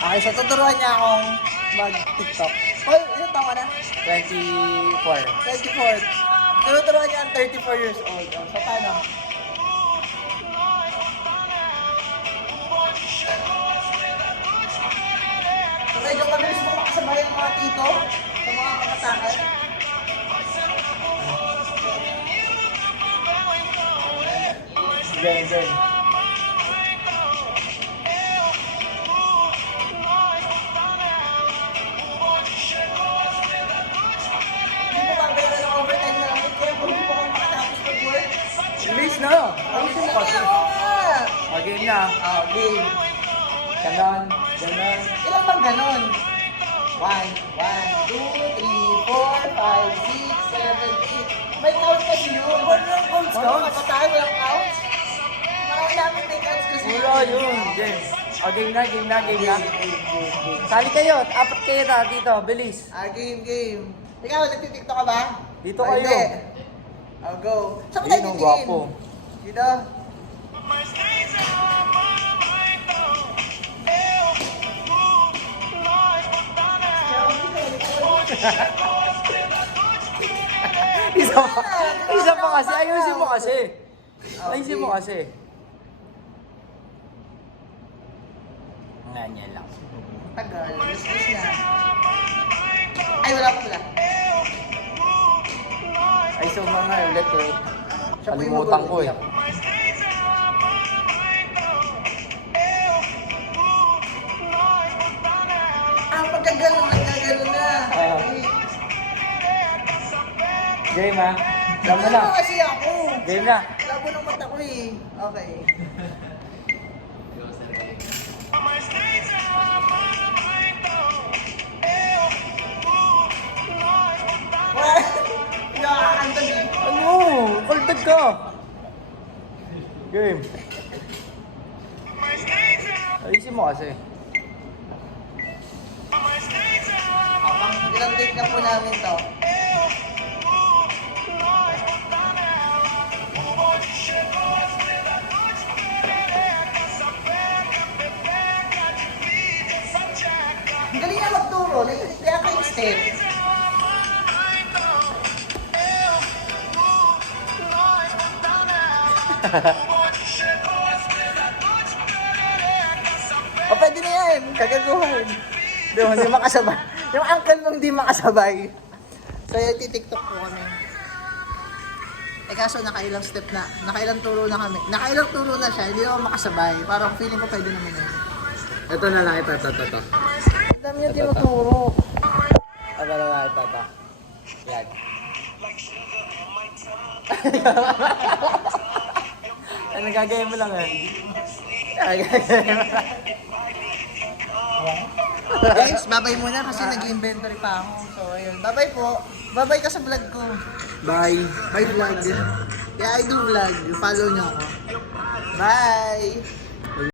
Okay, so tuturuan niya akong mag-TikTok. Hoy, ilan taon ka na? 24. 24. Tuturuan niya ang 34 years old. Oh, so, paano? So, medyo mabilis mo makasabay ang mga tito sa mga kakatakan. Ganyan, ganyan. Hindi mo babayaran ng overtime namin, kaya kung hindi mo kami makatapos mag-work. Bilis na! Ayusin mo kasi. Oo nga! Game na. Ah, game. Ganon, ganon. Ilan bang ganon? 1, 2, 3, 4, 5, 6, 7, 8. May count kasi yun. Walang counts, Ano counts. ka tayo? Walang counts? Marami namin may counts kasi. Wala yun. Game. Game na, game na, game na. Sali kayo, apat kayo na dito, bilis. Ah, game. Ikaw, nagtitiktok ka ba? Dito Ah, kayo. hindi. I'll go. Saan ka tayo Yun ang titingin? gwapo. Dito. Isa pa kasi, ayusin mo kasi. Ayusin mo kasi. Ganyan lang. Tagal. Gusto na. Ay, wala pa pala. Ay, so mga ulit eh. Siya po yung Kalimutan ko magulo, eh. hindi ako. Ah, pagkagano na. Ah. Game ha? Lama Ano na. kasi ako? Game na. Labo ng mata ko eh. Okay. Nakakanta din. Ano? Kaldag ka. Game. Ayusin mo kasi. Ilang take na po namin to. Ang galing na magturo. Kaya kayo step. O pwede na yan. Kagaguhan. Hindi makasabay. Yung uncle mong di makasabay. So yung titiktok po kami. Eh kaso nakailang step na. Nakailang turo na kami. Nakailang turo na siya. Hindi ako makasabay. Parang feeling ko pwede naman yun. Ito na lang, ito. Ang dami niya tinuturo. Ito na lang, ito. Yan. Ay, nagagaya mo lang eh. Nagagaya mo lang. Guys, babay muna kasi nag-inventory pa ako. So ayun. Babay po. Babay ka sa vlog ko. Bye. Bye vlog. Yeah, I do vlog. Follow niyo ako. Bye!